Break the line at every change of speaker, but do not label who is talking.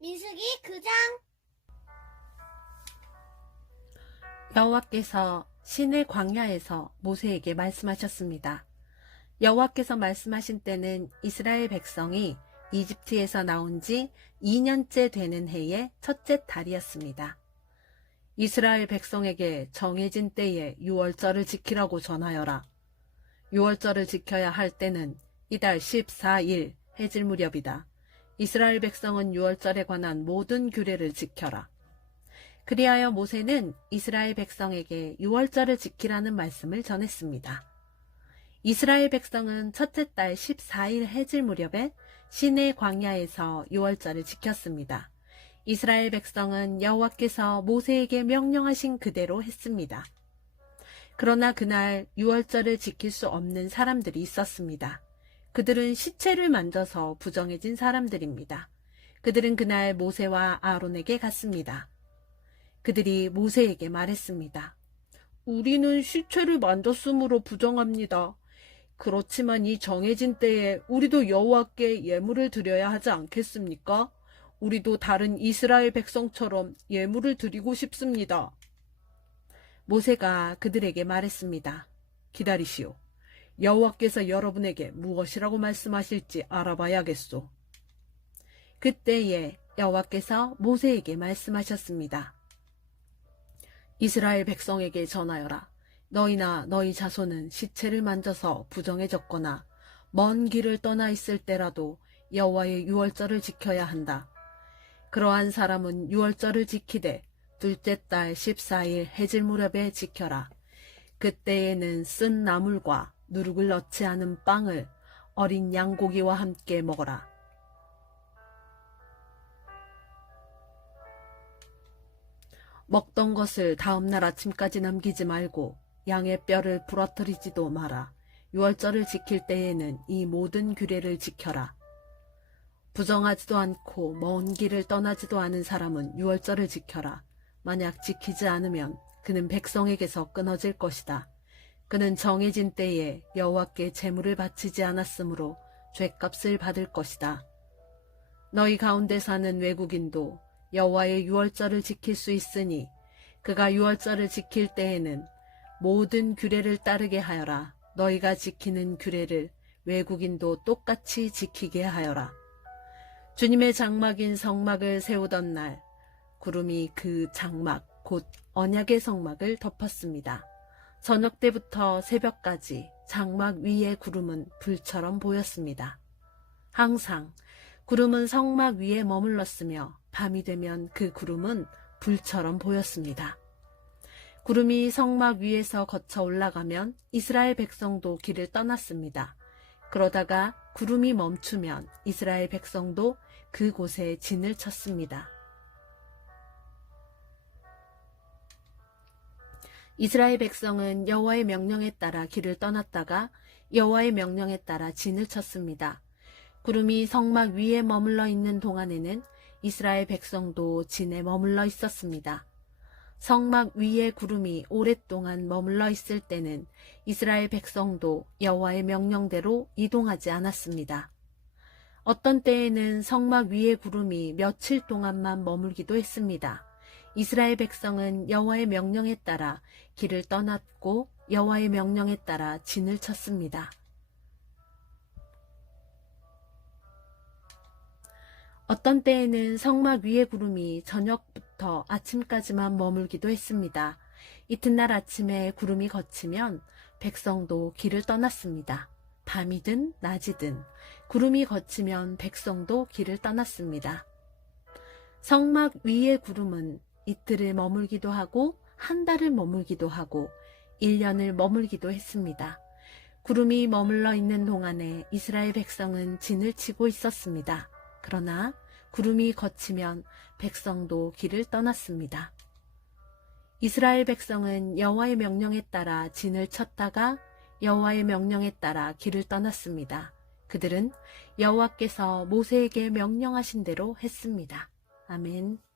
민수기 그장
여호와께서 신의 광야에서 모세에게 말씀하셨습니다. 여호와께서 말씀하신 때는 이스라엘 백성이 이집트에서 나온 지 2년째 되는 해의 첫째 달이었습니다. 이스라엘 백성에게 정해진 때에 유월절을 지키라고 전하여라. 유월절을 지켜야 할 때는 이달 14일 해질 무렵이다. 이스라엘 백성은 유월절에 관한 모든 규례를 지켜라. 그리하여 모세는 이스라엘 백성에게 유월절을 지키라는 말씀을 전했습니다. 이스라엘 백성은 첫째 달 14일 해질 무렵에 시내 광야에서 유월절을 지켰습니다. 이스라엘 백성은 여호와께서 모세에게 명령하신 그대로 했습니다. 그러나 그날 유월절을 지킬 수 없는 사람들이 있었습니다. 그들은 시체를 만져서 부정해진 사람들입니다. 그들은 그날 모세와 아론에게 갔습니다. 그들이 모세에게 말했습니다. 우리는 시체를 만졌으므로 부정합니다. 그렇지만 이 정해진 때에 우리도 여호와께 예물을 드려야 하지 않겠습니까? 우리도 다른 이스라엘 백성처럼 예물을 드리고 싶습니다. 모세가 그들에게 말했습니다. 기다리시오. 여호와께서 여러분에게 무엇이라고 말씀하실지 알아봐야겠소. 그때에 여호와께서 모세에게 말씀하셨습니다. 이스라엘 백성에게 전하여라. 너희나 너희 자손은 시체를 만져서 부정해졌거나 먼 길을 떠나 있을 때라도 여호와의 유월절을 지켜야 한다. 그러한 사람은 유월절을 지키되 둘째 달 14일 해질 무렵에 지켜라. 그때에는 쓴 나물과 누룩을 넣지 않은 빵을 어린 양고기와 함께 먹어라. 먹던 것을 다음날 아침까지 남기지 말고 양의 뼈를 부러뜨리지도 마라. 유월절을 지킬 때에는 이 모든 규례를 지켜라. 부정하지도 않고 먼 길을 떠나지도 않은 사람은 유월절을 지켜라. 만약 지키지 않으면 그는 백성에게서 끊어질 것이다. 그는 정해진 때에 여호와께 제물을 바치지 않았으므로 죄값을 받을 것이다. 너희 가운데 사는 외국인도 여호와의 유월절을 지킬 수 있으니 그가 유월절을 지킬 때에는 모든 규례를 따르게 하여라. 너희가 지키는 규례를 외국인도 똑같이 지키게 하여라. 주님의 장막인 성막을 세우던 날 구름이 그 장막 곧 언약의 성막을 덮었습니다. 저녁 때부터 새벽까지 장막 위의 구름은 불처럼 보였습니다. 항상 구름은 성막 위에 머물렀으며 밤이 되면 그 구름은 불처럼 보였습니다. 구름이 성막 위에서 거쳐 올라가면 이스라엘 백성도 길을 떠났습니다. 그러다가 구름이 멈추면 이스라엘 백성도 그곳에 진을 쳤습니다. 이스라엘 백성은 여호와의 명령에 따라 길을 떠났다가 여호와의 명령에 따라 진을 쳤습니다. 구름이 성막 위에 머물러 있는 동안에는 이스라엘 백성도 진에 머물러 있었습니다. 성막 위에 구름이 오랫동안 머물러 있을 때는 이스라엘 백성도 여호와의 명령대로 이동하지 않았습니다. 어떤 때에는 성막 위에 구름이 며칠 동안만 머물기도 했습니다. 이스라엘 백성은 여호와의 명령에 따라 길을 떠났고 여호와의 명령에 따라 진을 쳤습니다. 어떤 때에는 성막 위의 구름이 저녁부터 아침까지만 머물기도 했습니다. 이튿날 아침에 구름이 걷히면 백성도 길을 떠났습니다. 밤이든 낮이든 구름이 걷히면 백성도 길을 떠났습니다. 성막 위의 구름은 이틀을 머물기도 하고 한 달을 머물기도 하고 1년을 머물기도 했습니다. 구름이 머물러 있는 동안에 이스라엘 백성은 진을 치고 있었습니다. 그러나 구름이 걷히면 백성도 길을 떠났습니다. 이스라엘 백성은 여호와의 명령에 따라 진을 쳤다가 여호와의 명령에 따라 길을 떠났습니다. 그들은 여호와께서 모세에게 명령하신 대로 했습니다. 아멘.